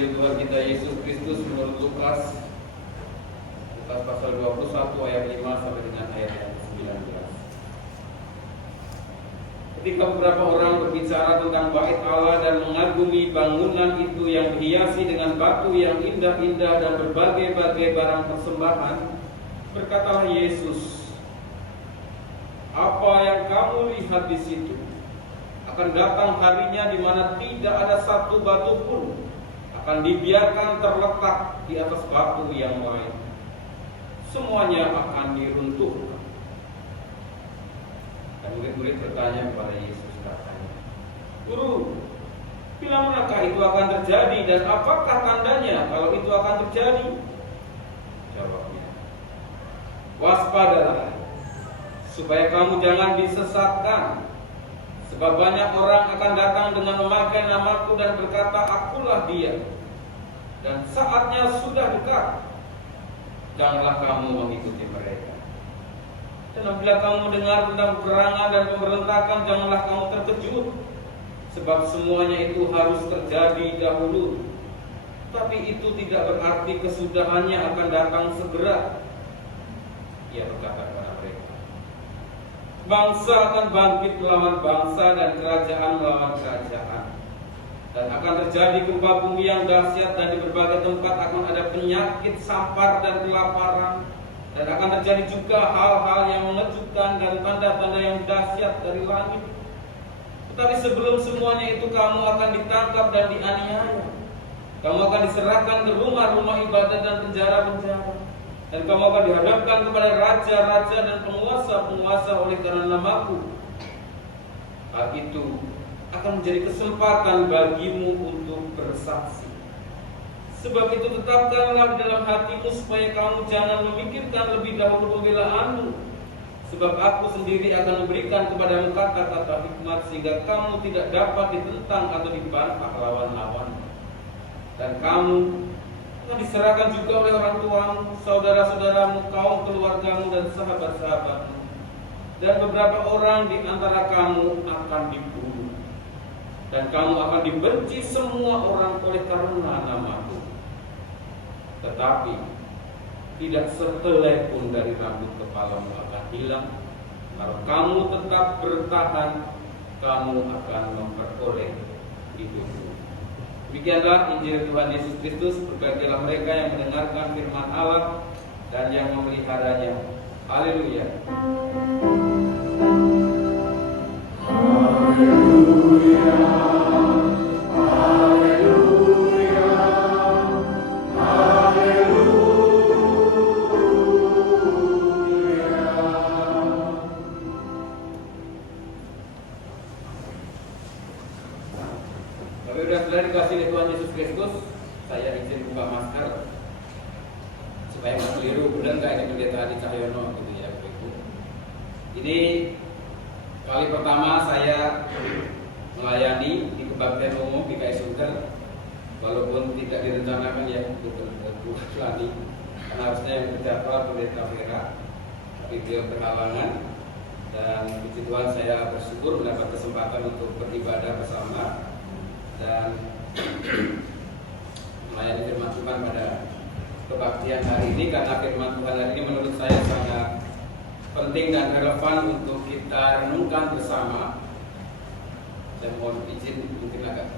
Injil Tuhan kita Yesus Kristus menurut Lukas pasal 21 ayat 5 sampai dengan ayat 19. Ketika beberapa orang berbicara tentang bait Allah dan mengagumi bangunan itu yang dihiasi dengan batu yang indah-indah dan berbagai-bagai barang persembahan, berkatalah Yesus, "Apa yang kamu lihat di situ? Akan datang harinya di mana tidak ada satu batu pun akan dibiarkan terletak di atas batu yang lain. Semuanya akan diruntuhkan." Dan murid-murid bertanya kepada Yesus, katanya, "Guru, bila manakah itu akan terjadi dan apakah tandanya kalau itu akan terjadi?" Jawabnya, "Waspadalah, supaya kamu jangan disesatkan. Sebab banyak orang akan datang dengan memakai namaku dan berkata, 'Akulah dia,' dan saatnya sudah dekat. Janganlah kamu mengikuti mereka. Dan apabila kamu mendengar tentang peperangan dan pemberontakan, janganlah kamu terkejut, sebab semuanya itu harus terjadi dahulu. Tapi itu tidak berarti kesudahannya akan datang segera." Ia berkata kepada mereka, "Bangsa akan bangkit melawan bangsa dan kerajaan melawan kerajaan. Dan akan terjadi gempa bumi yang dahsyat, dan di berbagai tempat akan ada penyakit, sampar, dan kelaparan. Dan akan terjadi juga hal-hal yang mengejutkan dan tanda-tanda yang dahsyat dari langit. Tetapi sebelum semuanya itu kamu akan ditangkap dan dianiaya. Kamu akan diserahkan ke rumah-rumah ibadat dan penjara-penjara. Dan kamu akan dihadapkan kepada raja-raja dan penguasa-penguasa oleh karena namaku. Hal itu akan menjadi kesempatan bagimu untuk bersaksi. Sebab itu tetapkanlah dalam hatimu supaya kamu jangan memikirkan lebih dahulu pembelaanmu. Sebab aku sendiri akan memberikan kepadamu kata-kata hikmat sehingga kamu tidak dapat ditentang atau dibantah lawan-lawan. Dan kamu akan diserahkan juga oleh orang tuamu, saudara-saudaramu, kaum keluargamu, dan sahabat-sahabatmu. Dan beberapa orang di antara kamu akan dibunuh. Dan kamu akan dibenci semua orang oleh karena namaku. Tetapi tidak sehelai pun dari rambut kepalamu akan hilang. Kalau kamu tetap bertahan, kamu akan memperoleh hidupmu." Demikianlah Injil Tuhan Yesus Kristus. Berbahagialah mereka yang mendengarkan firman Allah dan yang memeliharanya. Haleluya. Haleluya. Saudara dikasihi Tuhan Yesus Kristus, saya izin buka masker supaya nggak keliru. Benar nggak ini pendeta Adi Cahyono gitu ya, Ibu? Ini kali pertama saya melayani di kebaktian umum GKI Sunter, walaupun tidak direncanakan ya untuk melayani, karena harusnya yang berjadwal pendeta Vera, tapi dia berhalangan. Dan puji Tuhan, saya bersyukur mendapat kesempatan untuk beribadah bersama dan melayani firman Tuhan pada kebaktian hari ini, karena firman Tuhan hari ini menurut saya sangat penting dan relevan untuk kita renungkan bersama. Saya mohon izin mungkin agak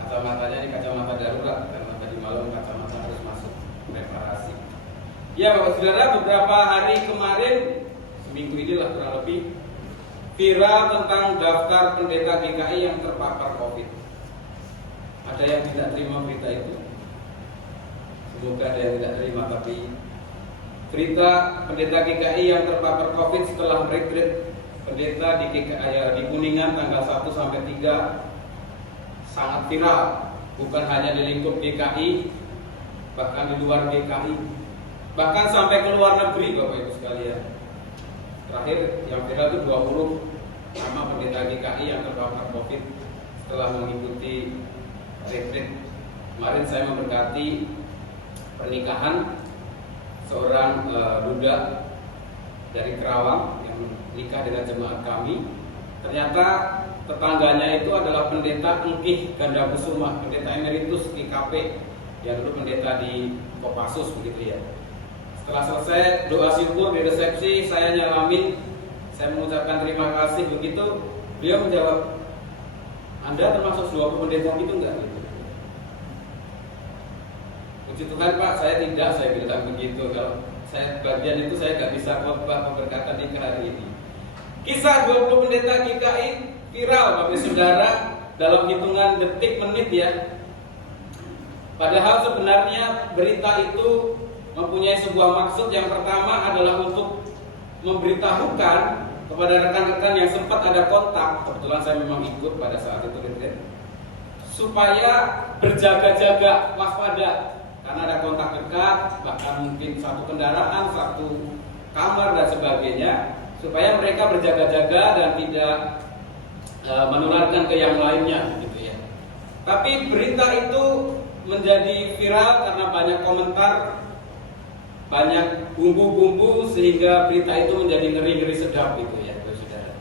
kacamatanya ini kacamata darurat karena tadi malam kacamata harus masuk reparasi. Ya Bapak Saudara, beberapa hari kemarin, seminggu inilah kurang lebih, viral tentang daftar pendeta GKI yang terpapar COVID. Ada yang tidak terima berita itu? Semoga ada yang tidak terima, tapi berita pendeta GKI yang terpapar COVID setelah retreat pendeta di GKI di Kuningan tanggal 1 sampai 3 sangat viral. Bukan hanya di lingkup GKI, bahkan di luar GKI, bahkan sampai ke luar negeri, Bapak Ibu sekalian. Terakhir yang viral itu 20 nama pendeta GKI yang terpapar COVID setelah mengikuti retreat. Kemarin saya memberkati pernikahan seorang duda dari Kerawang yang menikah dengan jemaat kami. Ternyata tetangganya itu adalah pendeta Engkih Gandabusuma, pendeta emeritus GKP yang dulu pendeta di Kopassus begitu ya. Setelah selesai doa syukur di resepsi, saya nyalamin, saya mengucapkan terima kasih begitu. Beliau menjawab, Anda termasuk 20 pendeta gitu enggak? Gitu. Puji Tuhan Pak, saya tidak, saya bilang begitu. Kalau saya bagian itu saya nggak bisa khotbah pemberkatan di hari ini. Kisah 20 pendeta GKI viral Bapak Saudara dalam hitungan detik menit ya. Padahal sebenarnya berita itu mempunyai sebuah maksud. Yang pertama adalah untuk memberitahukan kepada rekan-rekan yang sempat ada kontak, kebetulan saya memang ikut pada saat itu supaya berjaga-jaga, waspada, karena ada kontak dekat, bahkan mungkin satu kendaraan, satu kamar dan sebagainya, supaya mereka berjaga-jaga dan tidak menularkan ke yang lainnya gitu ya. Tapi berita itu menjadi viral karena banyak komentar, banyak bumbu-bumbu, sehingga berita itu menjadi ngeri-ngeri sedap gitu ya, saudara.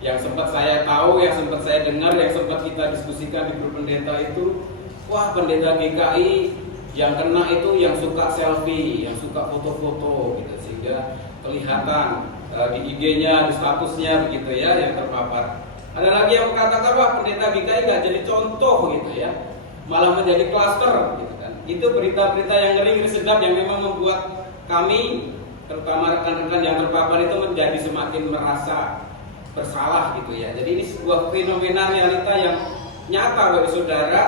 Yang sempat saya tahu, yang sempat saya dengar, yang sempat kita diskusikan di grup pendeta itu, wah pendeta GKI yang kena itu yang suka selfie, yang suka foto-foto gitu, sehingga kelihatan di IG-nya, di statusnya begitu ya, yang terpapar. Ada lagi yang mengatakan wah pendeta GKI nggak jadi contoh gitu ya, malah menjadi klaster gitu kan. Itu berita-berita yang ngeri-ngeri sedap yang memang membuat kami, terutama rekan-rekan yang terpapar itu menjadi semakin merasa bersalah gitu ya. Jadi ini sebuah fenomena realita yang nyata bagi saudara,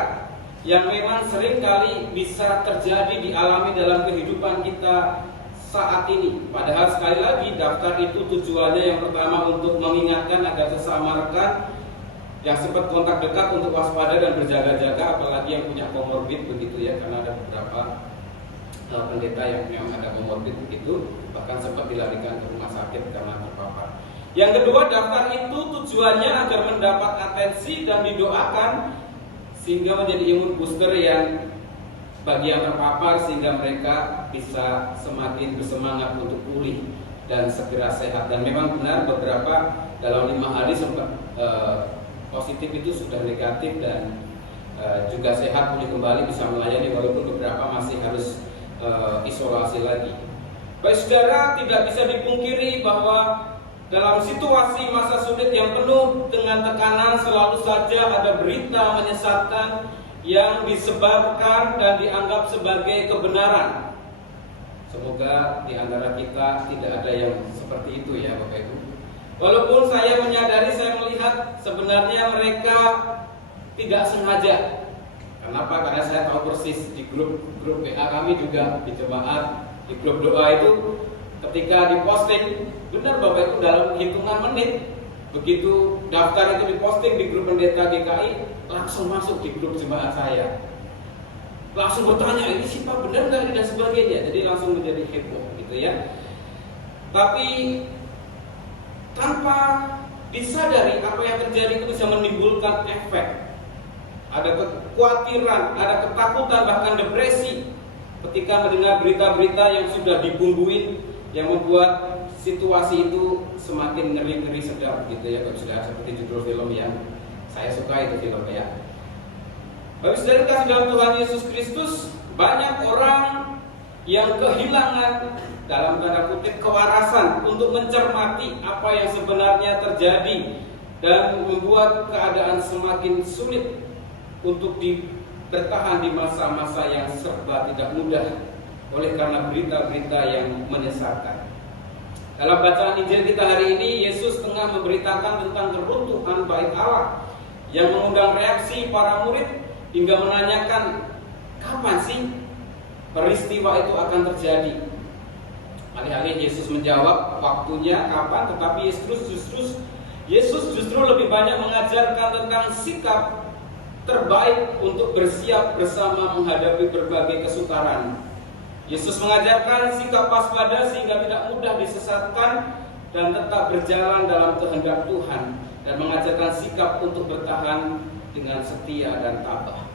yang memang sering kali bisa terjadi dialami dalam kehidupan kita saat ini. Padahal sekali lagi daftar itu tujuannya yang pertama untuk mengingatkan agar sesama rekan yang sempat kontak dekat untuk waspada dan berjaga-jaga, apalagi yang punya komorbid begitu ya, karena ada beberapa pendeta yang memang ada komorbid begitu, bahkan sempat dilarikan ke rumah sakit karena terpapar. Yang kedua, daftar itu tujuannya agar mendapat atensi dan didoakan sehingga menjadi imun booster yang bagi yang terpapar, sehingga mereka bisa semakin bersemangat untuk pulih dan segera sehat. Dan memang benar beberapa dalam 5 hari sempat positif itu sudah negatif dan juga sehat, pulih kembali, bisa melayani, walaupun beberapa masih harus isolasi lagi. Baik saudara, tidak bisa dipungkiri bahwa dalam situasi masa sulit yang penuh dengan tekanan, selalu saja ada berita menyesatkan yang disebarkan dan dianggap sebagai kebenaran. Semoga di antara kita tidak ada yang seperti itu ya Bapak Ibu. Walaupun saya menyadari, saya melihat sebenarnya mereka tidak sengaja. Kenapa? Karena saya tahu persis di grup WA kami juga di jemaat, di grup doa itu ketika diposting, benar Bapak Ibu, dalam hitungan menit begitu daftar itu diposting di grup pendeta GKI, langsung masuk di grup jemaat saya, langsung bertanya ini sih Pak benar nggak dan sebagainya. Jadi langsung menjadi heboh gitu ya. Tapi tanpa disadari apa yang terjadi itu bisa menimbulkan efek. Ada kekhawatiran, ada ketakutan, bahkan depresi ketika mendengar berita-berita yang sudah dibumbuin, yang membuat situasi itu semakin ngeri-ngeri sedap gitu ya, Bapak, seperti judul film yang saya suka itu film ya. Bapak Saudara kasih dalam Tuhan Yesus Kristus, banyak orang yang kehilangan dalam tanda kutip kewarasan untuk mencermati apa yang sebenarnya terjadi dan membuat keadaan semakin sulit untuk bertahan di masa-masa yang serba tidak mudah oleh karena berita-berita yang menyesatkan. Dalam bacaan Injil kita hari ini, Yesus tengah memberitakan tentang keruntuhan Bait Allah yang mengundang reaksi para murid hingga menanyakan kapan sih peristiwa itu akan terjadi. Alih-alih Yesus menjawab waktunya kapan, tetapi Yesus justru lebih banyak mengajarkan tentang sikap terbaik untuk bersiap bersama menghadapi berbagai kesukaran. Yesus mengajarkan sikap waspada sehingga tidak mudah disesatkan dan tetap berjalan dalam kehendak Tuhan, dan mengajarkan sikap untuk bertahan dengan setia dan tabah.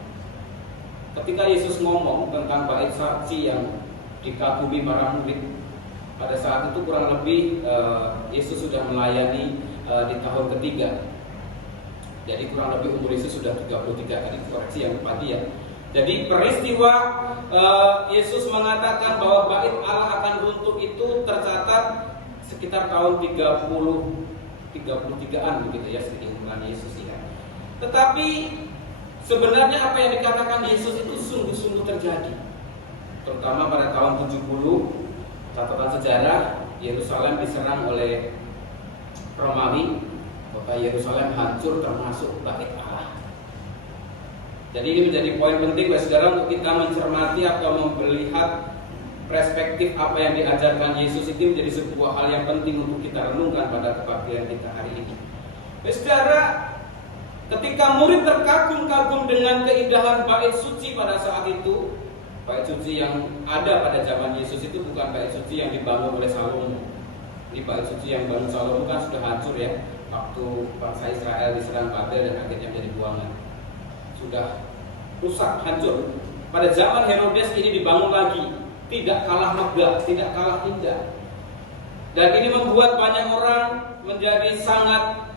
Ketika Yesus ngomong tentang bait saksi yang dikagumi para murid, pada saat itu kurang lebih Yesus sudah melayani di tahun ketiga. Jadi kurang lebih umur Yesus sudah 33, tadi koreksi yang tadi ya. Jadi peristiwa Yesus mengatakan bahwa bait Allah akan runtuh itu tercatat sekitar tahun 33-an begitu ya, seumuran Yesus ya. Tetapi sebenarnya apa yang dikatakan Yesus itu sungguh-sungguh terjadi. Terutama pada tahun 70, catatan sejarah, Yerusalem diserang oleh Romawi, kota Yerusalem hancur termasuk bait Allah. Jadi ini menjadi poin penting bagi saudara untuk kita mencermati atau melihat perspektif apa yang diajarkan Yesus itu menjadi sebuah hal yang penting untuk kita renungkan pada kebaktian kita hari ini. Saudara, ketika murid terkagum-kagum dengan keindahan bait suci pada saat itu, bait suci yang ada pada zaman Yesus itu bukan bait suci yang dibangun oleh Salomo. Ini bait suci yang dibangun Salomo kan sudah hancur ya, waktu bangsa Israel diserang Babel dan akhirnya menjadi buangan. Sudah rusak, hancur. Pada zaman Herodes ini dibangun lagi, tidak kalah megah, tidak kalah indah. Dan ini membuat banyak orang menjadi sangat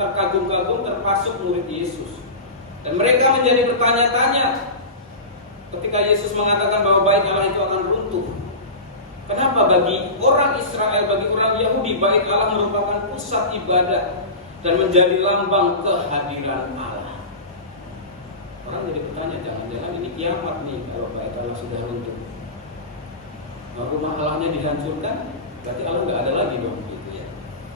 terkagum-kagum, termasuk murid Yesus. Dan mereka menjadi bertanya-tanya ketika Yesus mengatakan bahwa bait Allah itu akan runtuh. Kenapa bagi orang Israel, bagi orang Yahudi, bait Allah merupakan pusat ibadah dan menjadi lambang kehadiran Allah. Orang jadi bertanya, jangan-jangan ini kiamat nih kalau bait Allah sudah runtuh. Rumah Allahnya dihancurkan, berarti Allah nggak ada lagi dong, gitu ya.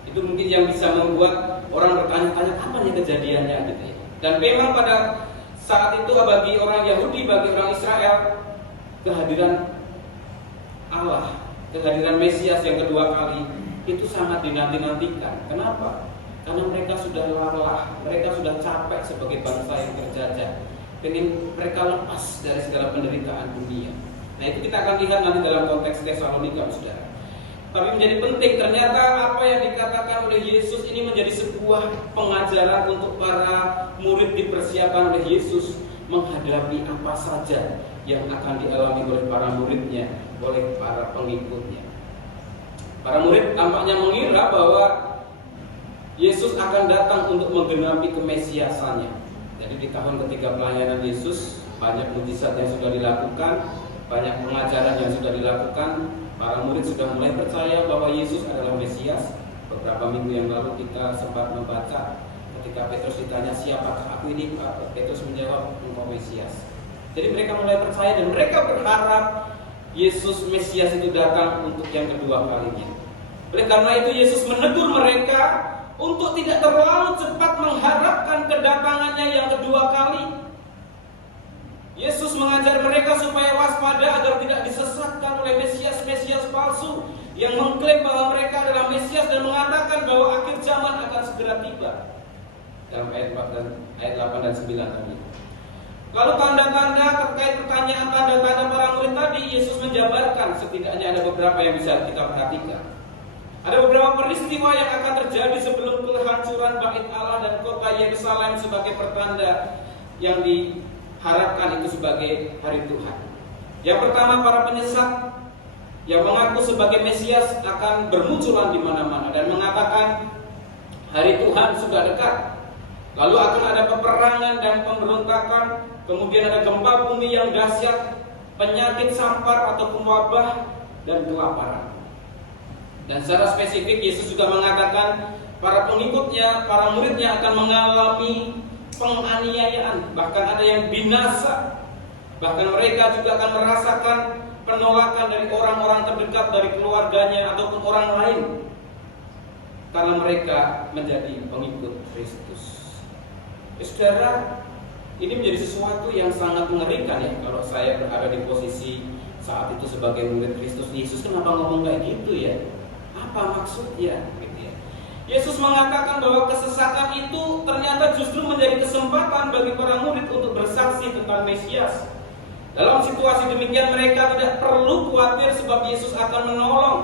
Itu mungkin yang bisa membuat orang bertanya-tanya kapan ya kejadiannya, gitu ya. Dan memang pada saat itu bagi orang Yahudi, bagi orang Israel, kehadiran Allah, kehadiran Mesias yang kedua kali itu sangat dinanti-nantikan. Kenapa? Karena mereka sudah lelah, mereka sudah capek sebagai bangsa yang terjajah. Pengen mereka lepas dari segala penderitaan dunia. Nah itu kita akan lihat nanti dalam konteks Tesalonika, saudara. Tapi menjadi penting, ternyata apa yang dikatakan oleh Yesus ini menjadi sebuah pengajaran untuk para murid, dipersiapkan oleh Yesus menghadapi apa saja yang akan dialami oleh para muridnya, oleh para pengikutnya. Para murid tampaknya mengira bahwa Yesus akan datang untuk menggenapi kemesiasannya. Jadi di tahun ketiga pelayanan Yesus, banyak mujizat yang sudah dilakukan, banyak pengajaran yang sudah dilakukan. Para murid sudah mulai percaya bahwa Yesus adalah Mesias. Beberapa minggu yang lalu kita sempat membaca ketika Petrus ditanya, siapakah aku ini? Petrus menjawab, engkau Mesias. Jadi mereka mulai percaya dan mereka berharap Yesus Mesias itu datang untuk yang kedua kalinya. Oleh karena itu Yesus menegur mereka untuk tidak terlalu cepat mengharapkan kedatangannya yang kedua kali. Yesus mengajar mereka supaya waspada agar tidak disesatkan oleh Mesias-Mesias palsu yang mengklaim bahwa mereka adalah Mesias dan mengatakan bahwa akhir zaman akan segera tiba. Dalam ayat 8 dan 9 tadi. Lalu tanda-tanda terkait pertanyaan tanda-tanda para murid tadi, Yesus menjabarkan setidaknya ada beberapa yang bisa kita perhatikan. Ada beberapa peristiwa yang akan terjadi sebelum kehancuran bait Allah dan kota Yerusalem sebagai pertanda yang diharapkan itu sebagai hari Tuhan. Yang pertama, para penyesat yang mengaku sebagai Mesias akan bermunculan di mana-mana dan mengatakan hari Tuhan sudah dekat. Lalu akan ada peperangan dan pemberontakan, kemudian ada gempa bumi yang dahsyat, penyakit sampar atau wabah, dan kelaparan. Dan secara spesifik Yesus juga mengatakan para pengikutnya, para muridnya akan mengalami penganiayaan, bahkan ada yang binasa. Bahkan mereka juga akan merasakan penolakan dari orang-orang terdekat, dari keluarganya ataupun orang lain, karena mereka menjadi pengikut Kristus. Saudara, ini menjadi sesuatu yang sangat mengerikan ya. Kalau saya berada di posisi saat itu sebagai murid Kristus, Yesus kenapa ngomong kayak gitu ya? Apa maksudnya? Gitu ya. Yesus mengatakan bahwa kesesatan itu ternyata justru menjadi kesempatan bagi para murid untuk bersaksi tentang Mesias. Dalam situasi demikian mereka tidak perlu khawatir sebab Yesus akan menolong.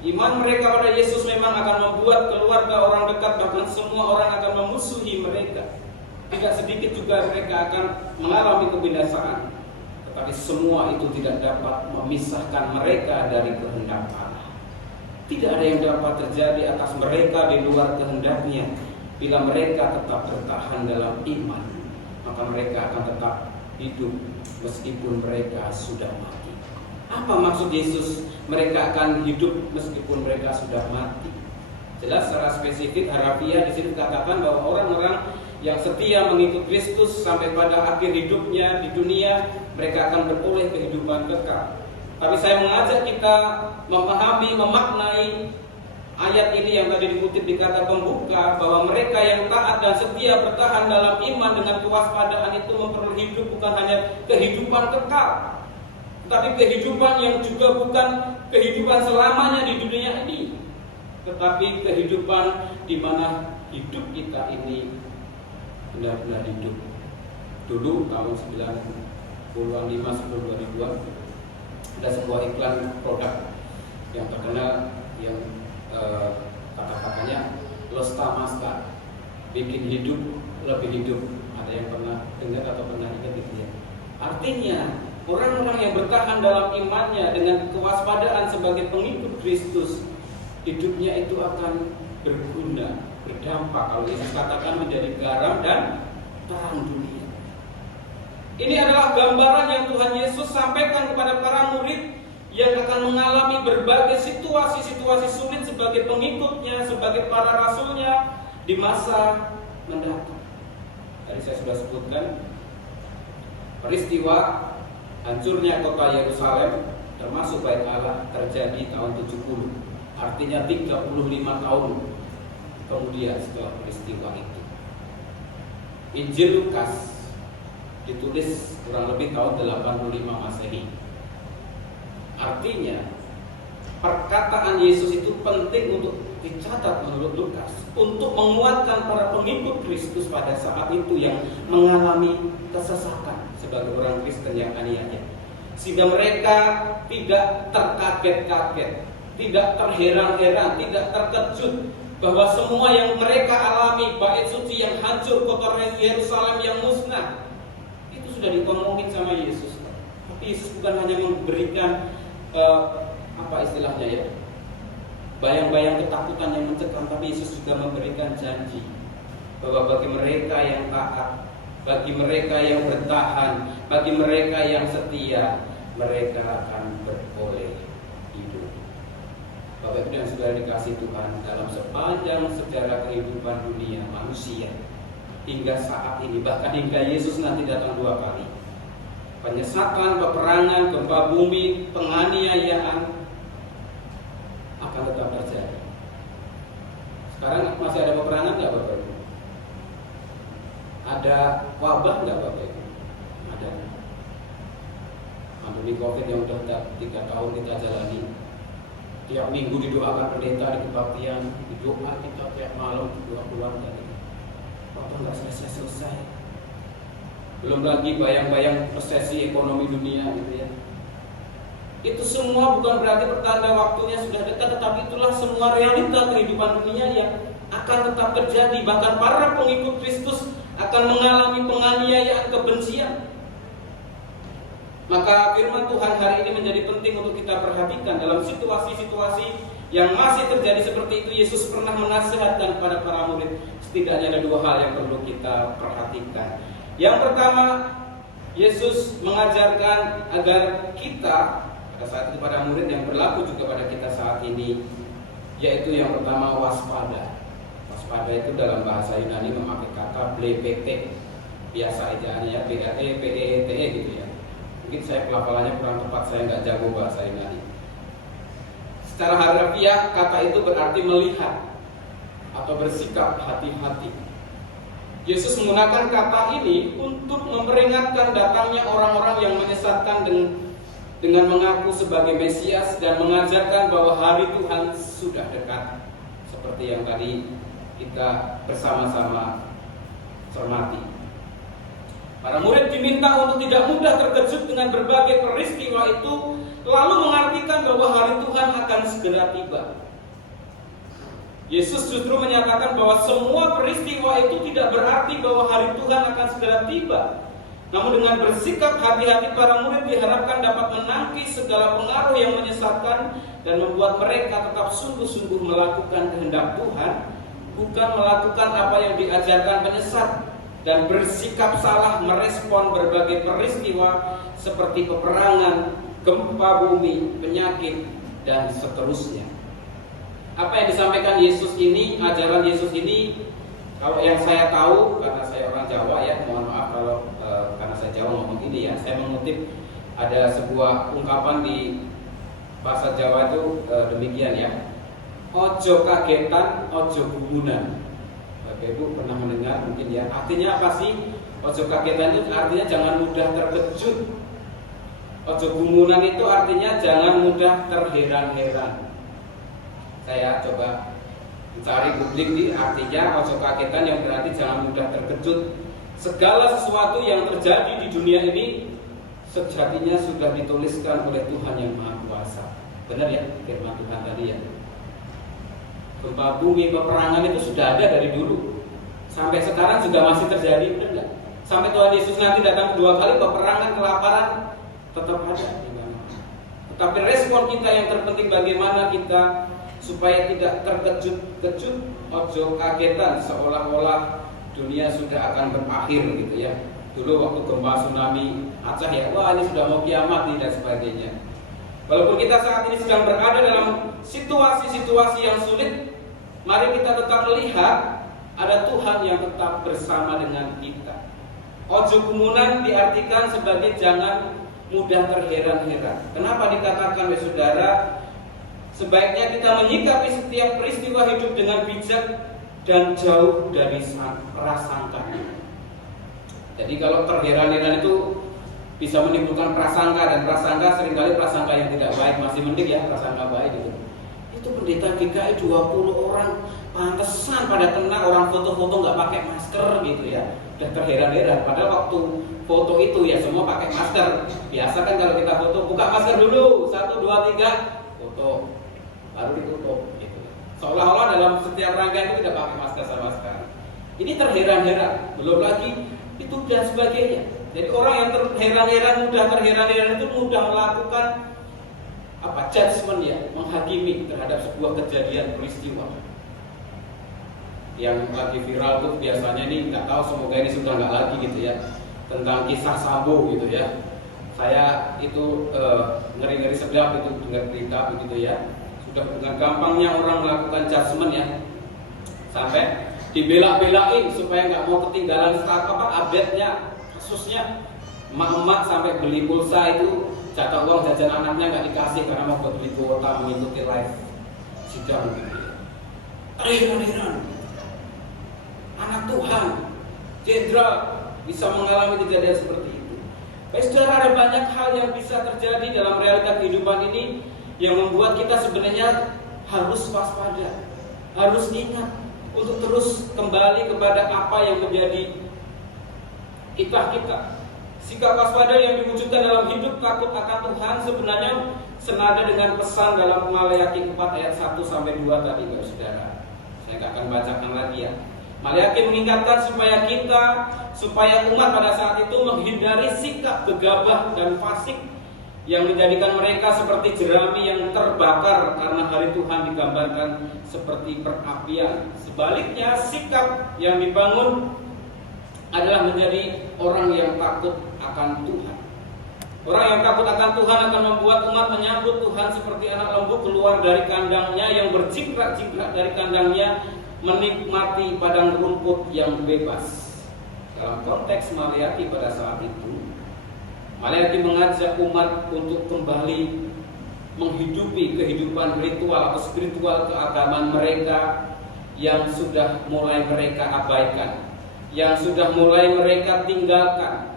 Iman mereka pada Yesus memang akan membuat keluarga, orang dekat, bahkan semua orang akan memusuhi mereka. Tidak sedikit juga mereka akan mengalami kebinasaan. Tetapi semua itu tidak dapat memisahkan mereka dari kehendak Allah. Tidak ada yang dapat terjadi atas mereka di luar kehendaknya. bila mereka tetap bertahan dalam iman, maka mereka akan tetap hidup meskipun mereka sudah mati. Apa maksud Yesus mereka akan hidup meskipun mereka sudah mati? Jelas secara spesifik harafiah di sini dikatakan bahwa orang-orang yang setia mengikut Kristus sampai pada akhir hidupnya di dunia, mereka akan beroleh kehidupan kekal. Tapi saya mengajak kita memahami, memaknai ayat ini yang tadi dikutip di kata pembuka, bahwa mereka yang taat dan setia bertahan dalam iman dengan kewaspadaan itu memperoleh hidup bukan hanya kehidupan kekal, tapi kehidupan yang juga bukan kehidupan selamanya di dunia ini, tetapi kehidupan di mana hidup kita ini benar-benar hidup. Dulu tahun 95 sebelum 2000-an ada sebuah iklan produk yang terkenal yang kata-katanya Losta Masta, bikin hidup lebih hidup. Ada yang pernah dengar atau pernah ingat gitu ya? Artinya orang-orang yang bertahan dalam imannya dengan kewaspadaan sebagai pengikut Kristus, hidupnya itu akan berguna, berdampak, kalau Yesus katakan menjadi garam dan terang dunia. Ini adalah gambaran yang Tuhan Yesus sampaikan kepada para murid yang akan mengalami berbagai situasi-situasi sulit sebagai pengikutnya, sebagai para rasulnya di masa mendatang. Tadi saya sudah sebutkan peristiwa hancurnya kota Yerusalem termasuk Bait Allah terjadi tahun 70. Artinya 35 tahun kemudian setelah peristiwa itu. Injil Lukas ditulis kurang lebih tahun 85 Masehi. Artinya perkataan Yesus itu penting untuk dicatat menurut Lukas, untuk menguatkan para pengikut Kristus pada saat itu yang mengalami kesesakan sebagai orang Kristen yang aniaya, sehingga mereka tidak terkaget-kaget, tidak terheran-heran, tidak terkejut bahwa semua yang mereka alami, bait suci yang hancur, kota Yerusalem yang musnah, itu sudah diomongin sama Yesus. Tapi Yesus bukan hanya memberikan apa istilahnya ya, bayang-bayang ketakutan yang mencekam, tapi Yesus juga memberikan janji bahwa bagi mereka yang taat, bagi mereka yang bertahan, bagi mereka yang setia, mereka akan beroleh hidup. Bapak Ibu dan Saudara dikasih Tuhan, dalam sepanjang sejarah kehidupan dunia manusia hingga saat ini, bahkan hingga Yesus nanti datang 2 kali, penyesatan, peperangan, gempa bumi, penganiayaan akan tetap terjadi. Sekarang masih ada peperangan nggak Bapak Ibu? Ada wabah nggak Bapak Ibu? Ada. Pandemi COVID yang sudah 3 tahun kita jalani. Tiap minggu didoakan pendeta di kebaktian, didoa kita tiap malam, doa keluarga. Wabah nggak selesai-selesai. Belum lagi bayang-bayang resesi ekonomi dunia gitu ya. Itu semua bukan berarti pertanda waktunya sudah dekat, tetapi itulah semua realita kehidupan dunia yang akan tetap terjadi. Bahkan para pengikut Kristus akan mengalami penganiayaan, kebencian. Maka firman Tuhan hari ini menjadi penting untuk kita perhatikan. Dalam situasi-situasi yang masih terjadi seperti itu, Yesus pernah menasihatkan kepada para murid. Setidaknya ada 2 hal yang perlu kita perhatikan. Yang pertama, Yesus mengajarkan agar kita, pada saat itu pada murid, yang berlaku juga pada kita saat ini, yaitu yang pertama waspada. Waspada itu dalam bahasa Yunani memakai kata blepete, biasa ejaannya ya, B-A-T-P-E-T-E gitu ya. Mungkin saya pelafalannya kurang tepat, saya nggak jago bahasa Yunani. Secara harfiah kata itu berarti melihat atau bersikap hati-hati. Yesus menggunakan kata ini untuk memperingatkan datangnya orang-orang yang menyesatkan dengan mengaku sebagai Mesias dan mengajarkan bahwa hari Tuhan sudah dekat, seperti yang tadi kita bersama-sama cermati. Para murid diminta untuk tidak mudah terkejut dengan berbagai peristiwa itu, lalu mengartikan bahwa hari Tuhan akan segera tiba. Yesus justru menyatakan bahwa semua peristiwa itu tidak berarti bahwa hari Tuhan akan segera tiba. Namun dengan bersikap hati-hati, para murid diharapkan dapat menangkis segala pengaruh yang menyesatkan dan membuat mereka tetap sungguh-sungguh melakukan kehendak Tuhan bukan melakukan apa yang diajarkan penyesat dan bersikap salah merespon berbagai peristiwa seperti peperangan, gempa bumi, penyakit, dan seterusnya. Apa yang disampaikan Yesus ini, ajaran Yesus ini, kalau yang saya tahu, karena saya orang Jawa ya, mohon maaf kalau karena saya Jawa ngomong gini ya, saya mengutip ada sebuah ungkapan di bahasa Jawa itu demikian ya. Ojo kagetan, ojo gumunan. Bapak Ibu pernah mendengar mungkin ya. Artinya apa sih? Ojo kagetan itu artinya jangan mudah terkejut. Ojo gumunan itu artinya jangan mudah terheran-heran. Saya coba mencari publik di artinya ojo kagetan yang berarti jangan mudah terkejut. Segala sesuatu yang terjadi di dunia ini sejatinya sudah dituliskan oleh Tuhan yang Maha Kuasa. Benar ya firman Tuhan tadi ya. Gempa bumi, peperangan itu sudah ada dari dulu. Sampai sekarang juga masih terjadi, benar enggak? Sampai Tuhan Yesus nanti datang kedua kali, peperangan, kelaparan tetap ada. Tetapi respon kita yang terpenting bagaimana kita supaya tidak terkejut-kejut, ojo kagetan seolah-olah dunia sudah akan berakhir gitu ya. Dulu waktu gempa tsunami Aceh ya, wah ini sudah mau kiamat nih dan sebagainya. Walaupun kita saat ini sedang berada dalam situasi-situasi yang sulit, mari kita tetap melihat ada Tuhan yang tetap bersama dengan kita. Ojo gumunan diartikan sebagai jangan mudah terheran-heran. Kenapa dikatakan saudara? Sebaiknya kita menyikapi setiap peristiwa hidup dengan bijak dan jauh dari prasangka. Jadi kalau terheran-heran itu bisa menimbulkan prasangka, dan prasangka seringkali prasangka yang tidak baik, masih mending ya prasangka baik gitu. Itu pendeta GKI 20 orang pantesan pada kena orang foto-foto nggak pakai masker gitu ya. Udah terheran-heran. Padahal waktu foto itu ya semua pakai masker. Biasa kan kalau kita foto buka masker dulu 1, 2, 3 foto baru ditutup gitu. Seolah-olah dalam setiap rangkaian itu tidak pakai masker sama sekali. Ini terheran-heran. Belum lagi itu dan sebagainya. Jadi orang yang mudah terheran-heran itu mudah melakukan judgment ya, menghakimi terhadap sebuah kejadian peristiwa. Yang lagi viral tuh biasanya ini nggak tahu, semoga ini sudah nggak lagi gitu ya, tentang kisah Sambo gitu ya. Saya itu ngeri-ngeri sedap itu dengar berita begitu ya. Sudah dengan gampangnya orang melakukan judgment ya, sampai dibela-belain supaya nggak mau ketinggalan update-nya. Kasusnya emak-emak sampai beli pulsa itu jatah uang jajan anaknya nggak dikasih karena mau beli kuota mengikuti live sidang gitu. Heran-heran, anak Tuhan, jenderal bisa mengalami kejadian seperti itu. Saudara, ada banyak hal yang bisa terjadi dalam realita kehidupan ini yang membuat kita sebenarnya harus waspada, harus ingat untuk terus kembali kepada apa yang menjadi kita. Sikap waspada yang diwujudkan dalam hidup takut akan Tuhan sebenarnya senada dengan pesan dalam Maleakhi 4 ayat 1-2 tadi, saudara. Saya nggak akan bacakan lagi ya. Maleakhi mengingatkan supaya umat pada saat itu menghindari sikap gegabah dan fasik yang menjadikan mereka seperti jerami yang terbakar karena hari Tuhan digambarkan seperti perapian. Sebaliknya, sikap yang dibangun adalah menjadi orang yang takut akan Tuhan. Orang yang takut akan Tuhan akan membuat umat menyambut Tuhan seperti anak lembu keluar dari kandangnya yang berjingkrak-jingkrak dari kandangnya, menikmati padang rumput yang bebas. Dalam konteks Maleakhi pada saat itu, Maleakhi mengajak umat untuk kembali menghidupi kehidupan ritual atau spiritual keagamaan mereka yang sudah mulai mereka abaikan, yang sudah mulai mereka tinggalkan,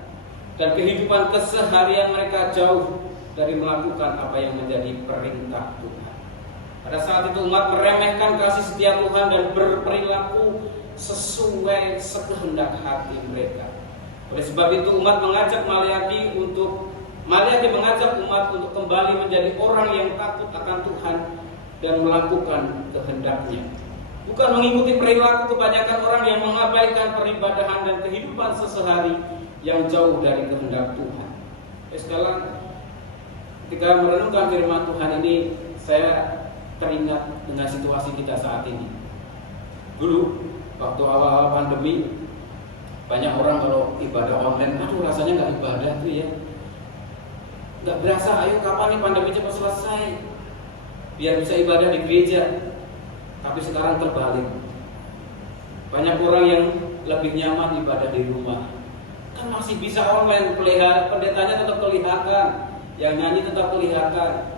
dan kehidupan keseharian mereka jauh dari melakukan apa yang menjadi perintah Tuhan. Pada saat itu umat meremehkan kasih setia Tuhan dan berperilaku sesuai sekehendak hati mereka. Oleh sebab itu Maleakhi mengajak umat untuk kembali menjadi orang yang takut akan Tuhan dan melakukan kehendaknya. Bukan mengikuti perilaku kebanyakan orang yang mengabaikan peribadahan dan kehidupan sehari-hari yang jauh dari kehendak Tuhan. Sekarang ketika merenungkan firman Tuhan ini, saya teringat dengan situasi kita saat ini. Dulu waktu awal-awal pandemi, banyak orang kalau ibadah online, aduh rasanya nggak ibadah tuh ya, nggak berasa. Ayo kapan nih pandemi cepat selesai biar bisa ibadah di gereja. Tapi sekarang terbalik, banyak orang yang lebih nyaman ibadah di rumah. Kan masih bisa online, pendetanya tetap kelihatan, yang nyanyi tetap kelihatan,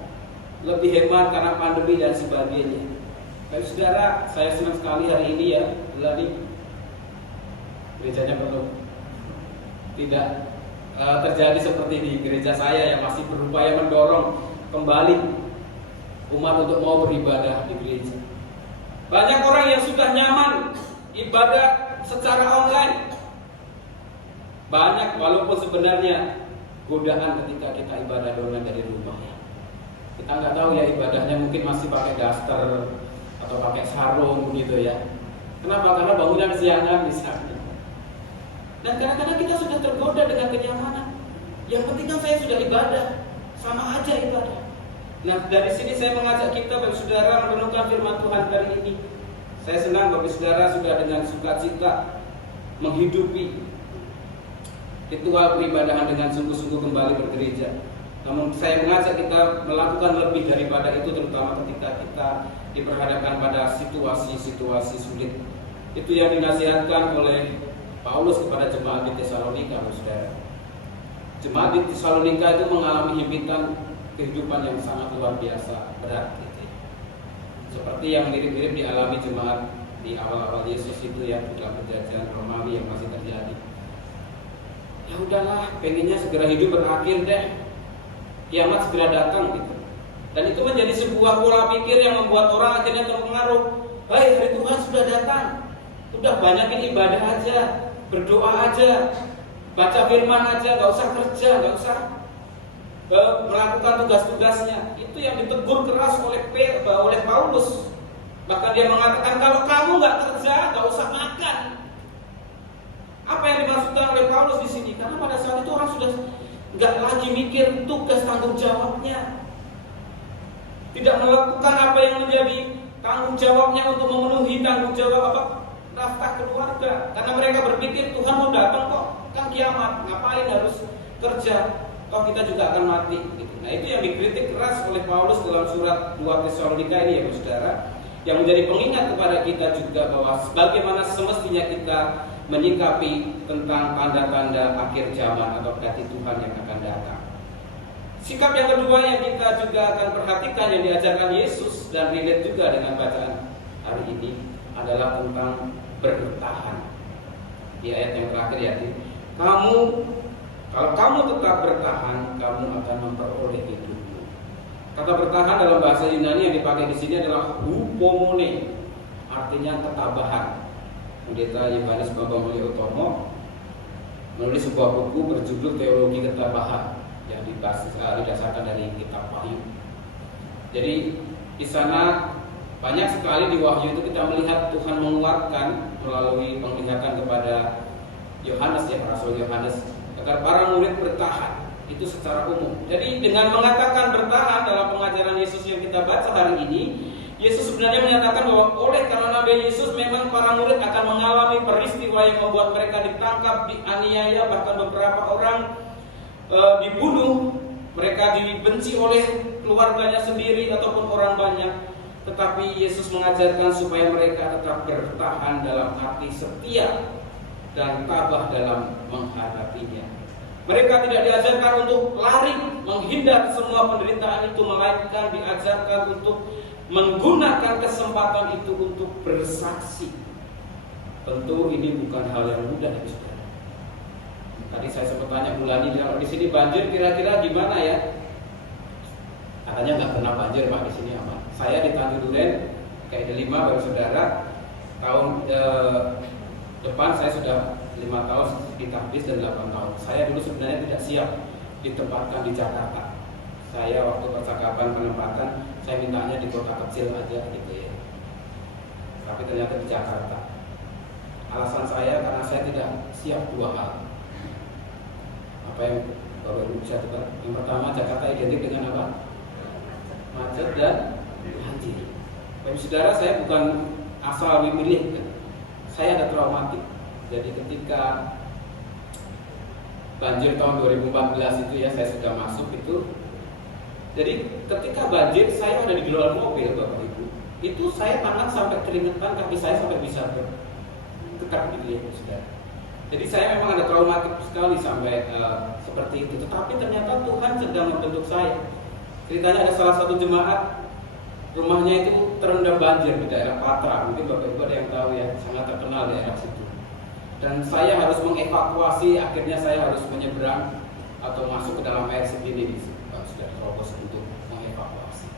lebih hemat karena pandemi dan sebagainya. Baik saudara, saya senang sekali hari ini ya, Geladi gerejanya penuh. Tidak terjadi seperti di gereja saya yang masih berupaya mendorong kembali umat untuk mau beribadah di gereja. Banyak orang yang sudah nyaman ibadah secara online. Banyak, walaupun sebenarnya godaan ketika kita ibadah online dari rumah ya. Kita nggak tahu ya ibadahnya, mungkin masih pakai daster atau pakai sarung gitu ya. Kenapa? Karena bangunan kesiangan misalnya. Dan kadang-kadang kita sudah tergoda dengan kenyamanan. Yang penting kan saya sudah ibadah, sama aja ibadah. Nah, dari sini saya mengajak kita bagi saudara merenungkan firman Tuhan hari ini. Saya senang bagi saudara sudah dengan sukacita menghidupi ritual peribadahan dengan sungguh-sungguh kembali bergereja. Namun saya mengajak kita melakukan lebih daripada itu, terutama ketika kita diperhadapkan pada situasi-situasi sulit. Itu yang dinasihatkan oleh Paulus kepada jemaat di Tesalonika, saudara. Jemaat di Tesalonika itu mengalami himpitan kehidupan yang sangat luar biasa berat, gitu. Seperti yang mirip-mirip dialami jemaat di awal-awal Yesus itu ya, dalam penjajahan Romawi yang masih terjadi. Ya udahlah, pengennya segera hidup berakhir deh, kiamat segera datang gitu. Dan itu menjadi sebuah pola pikir yang membuat orang akhirnya terpengaruh. Baik, hari Tuhan sudah datang, udah banyakin ibadah aja, berdoa aja, baca firman aja, gak usah kerja, gak usah melakukan tugas-tugasnya. Itu yang ditegur keras oleh Paulus. Bahkan dia mengatakan, kalau kamu gak kerja, gak usah makan. Apa yang dimaksudkan oleh Paulus di sini? Karena pada saat itu orang sudah nggak lagi mikir tugas tanggung jawabnya, tidak melakukan apa yang menjadi tanggung jawabnya untuk memenuhi tanggung jawab nafkah keluarga. Karena mereka berpikir Tuhan mau datang kok, kan kiamat, ngapain harus kerja? Toh kita juga akan mati. Gitu. Nah itu yang dikritik keras oleh Paulus dalam surat 2 Tesalonika ini ya saudara, yang menjadi pengingat kepada kita juga bahwa bagaimana semestinya kita menyikapi tentang tanda-tanda akhir zaman atau ganti Tuhan yang akan datang. Sikap yang kedua yang kita juga akan perhatikan yang diajarkan Yesus dan relate juga dengan bacaan hari ini adalah tentang bertahan. Di ayat yang terakhir ya, kalau kamu tetap bertahan, kamu akan memperoleh hidupmu. Kata bertahan dalam bahasa Yunani yang dipakai di sini adalah hupomone, artinya ketabahan. Pendeta Yohanes Bambang Mulyotomo menulis sebuah buku berjudul Teologi Ketabahan yang didasarkan dari kitab Wahyu. Jadi di sana banyak sekali di Wahyu itu kita melihat Tuhan menguatkan melalui penglihatan kepada Yohanes ya, Rasul Yohanes, agar para murid bertahan itu secara umum. Jadi dengan mengatakan bertahan dalam pengajaran Yesus yang kita baca hari ini, Yesus sebenarnya menyatakan bahwa oleh karena Nabi Yesus memang para murid akan mengalami peristiwa yang membuat mereka ditangkap, dianiaya, bahkan beberapa orang dibunuh, mereka dibenci oleh keluarganya sendiri ataupun orang banyak. Tetapi Yesus mengajarkan supaya mereka tetap bertahan dalam hati setia dan tabah dalam menghadapinya. Mereka tidak diajarkan untuk lari, menghindar semua penderitaan itu, melainkan diajarkan untuk menggunakan kesempatan itu untuk bersaksi. Tentu ini bukan hal yang mudah ya saudara. Tadi saya sempat tanya Bulani, kalau di sini banjir kira-kira gimana ya? Katanya nggak pernah banjir Pak, di sini aman. Saya di Tanjung Duren kayak Delima baru saudara, tahun depan saya sudah 5 tahun di Tahbis dan 8 tahun. Saya dulu sebenarnya tidak siap ditempatkan di Jakarta. Saya waktu percakapan penempatan, saya mintanya di kota kecil aja gitu ya. Tapi ternyata di Jakarta. Alasan saya karena saya tidak siap dua hal. Apa yang baru bisa tebak? Yang pertama, Jakarta identik dengan apa? Macet dan banjir. Bapak saudara, saya bukan asal memilih. saya ada traumatik. Jadi ketika banjir tahun 2014 itu ya, saya sudah masuk itu. Jadi ketika banjir saya ada di dalam mobil Bapak Ibu. Itu saya tangan sampai keringetan, kaki saya sampai bisa bergetar gitu ya Saudara. Jadi saya memang ada traumatik sekali sampai seperti itu. Tetapi ternyata Tuhan sedang membentuk saya. Ceritanya ada salah satu jemaat, rumahnya itu terendam banjir di daerah Patra. Mungkin Bapak Ibu ada yang tahu ya, sangat terkenal daerah situ. Dan saya harus mengevakuasi, akhirnya saya harus menyeberang atau masuk ke dalam air segini, sudah terobos untuk mengevakuasi.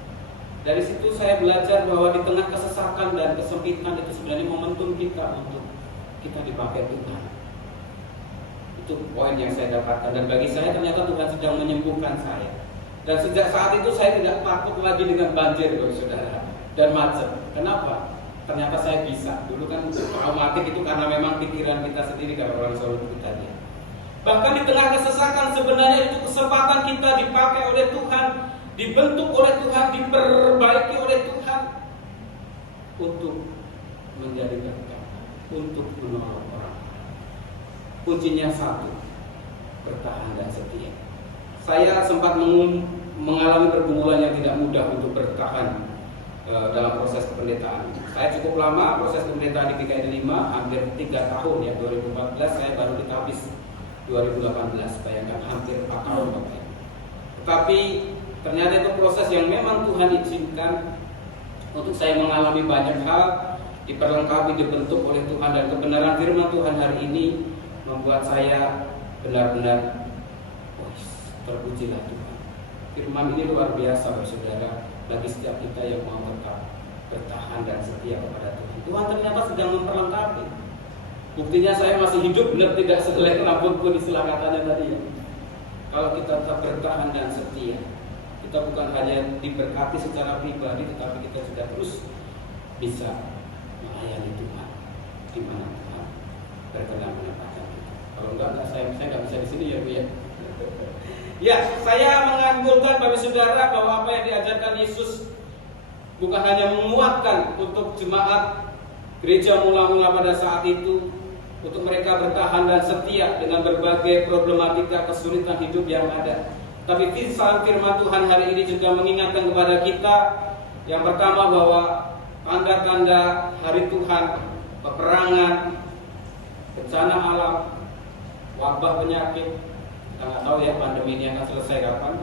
Dari situ saya belajar bahwa di tengah kesesakan dan kesempitan itu sebenarnya momentum kita untuk kita dipakai Tuhan. Itu poin yang saya dapatkan, dan bagi saya ternyata Tuhan sedang menyembuhkan saya. Dan sejak saat itu saya tidak takut lagi dengan banjir, Saudara, dan macet. Kenapa? Ternyata saya bisa. Dulu kan traumatik itu karena memang pikiran kita sendiri, kalau orang selalu kita lihat. Bahkan di tengah kesesakan sebenarnya itu kesempatan kita dipakai oleh Tuhan, dibentuk oleh Tuhan, diperbaiki oleh Tuhan untuk menjadi berkat, untuk menolong orang. Kuncinya satu, bertahan dan setia. Saya sempat mengalami pergumulan yang tidak mudah untuk bertahan dalam proses kependetaan. Saya cukup lama proses kependetaan di GKI 5, hampir 3 tahun ya. 2014 saya baru ditabis 2018, bayangkan hampir 4 tahun Bapak. Tetapi ternyata itu proses yang memang Tuhan izinkan untuk saya mengalami banyak hal, diperlengkapi, dibentuk oleh Tuhan, dan kebenaran firman Tuhan hari ini membuat saya benar-benar terpujilah Tuhan. Firman ini luar biasa Saudara, bagi setiap kita yang mau tetap bertahan dan setia kepada Tuhan. Tuhan ternyata sedang memperlengkapi. Buktinya saya masih hidup, benar tidak sehelai rambut pun, istilah katanya tadi ya. Kalau kita tetap bertahan dan setia, kita bukan hanya diberkati secara pribadi, tetapi kita juga terus bisa melayani Tuhan di mana Tuhan berkenan menempatkan kita. Kalau enggak saya nggak bisa di sini ya Bu ya. Ya, saya menganjurkan bagi saudara bahwa apa yang diajarkan Yesus bukan hanya menguatkan untuk jemaat gereja mula-mula pada saat itu, untuk mereka bertahan dan setia dengan berbagai problematika kesulitan hidup yang ada. Tapi firman Tuhan hari ini juga mengingatkan kepada kita, yang pertama bahwa tanda-tanda hari Tuhan, peperangan, bencana alam, wabah penyakit, kita nggak tahu ya pandemi ini akan selesai kapan.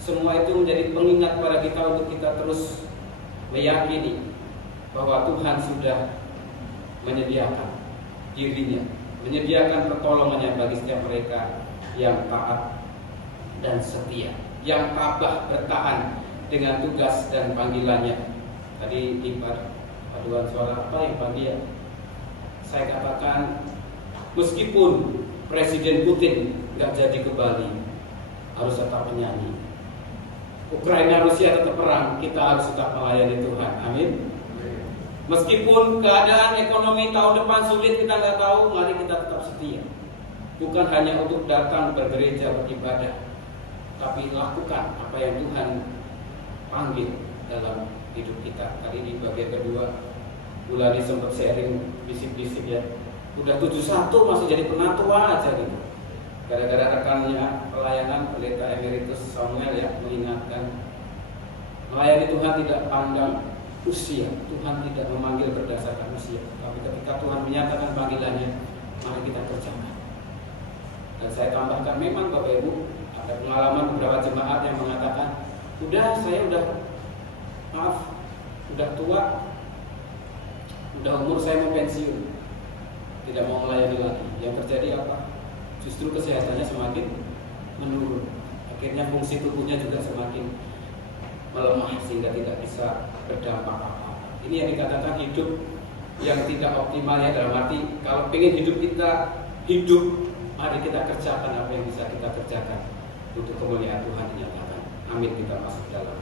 Semua itu menjadi pengingat kepada kita untuk kita terus meyakini bahwa Tuhan sudah menyediakan dirinya, menyediakan pertolongannya bagi setiap mereka yang taat dan setia, yang tabah bertahan dengan tugas dan panggilannya. Tadi di paduan suara apa yang pagi ya, saya katakan meskipun Presiden Putin nggak jadi ke Bali, harus tetap menyanyi. Ukraina Rusia tetap perang, kita harus tetap melayani Tuhan. Amin. Meskipun keadaan ekonomi tahun depan sulit, kita nggak tahu, mari kita tetap setia. Bukan hanya untuk datang bergereja beribadah, tapi lakukan apa yang Tuhan panggil dalam hidup kita. Tadi di bagian kedua, Bulani sempat sharing bisik-bisik ya. Udah 71 masih jadi penatua aja gitu. Gara-gara rekannya pelayanan Pendeta Emeritus Samuel ya mengingatkan, melayani Tuhan tidak pandang usia. Tuhan tidak memanggil berdasarkan usia. Tapi ketika Tuhan menyatakan panggilannya, mari kita kerjakan. Dan saya tambahkan, memang Bapak Ibu, ada pengalaman beberapa jemaat yang mengatakan, saya udah tua, udah umur saya mau pensiun, tidak mau melayani lagi. Yang terjadi apa? Justru kesehatannya semakin menurun. Akhirnya fungsi tubuhnya juga semakin melemah sehingga tidak bisa berdampak apa-apa. Ini yang dikatakan hidup yang tidak optimal ya, dalam arti kalau ingin hidup kita hidup, mari kita kerjakan apa yang bisa kita kerjakan untuk kemuliaan Tuhan dinyatakan. Amin. Kita masuk dalam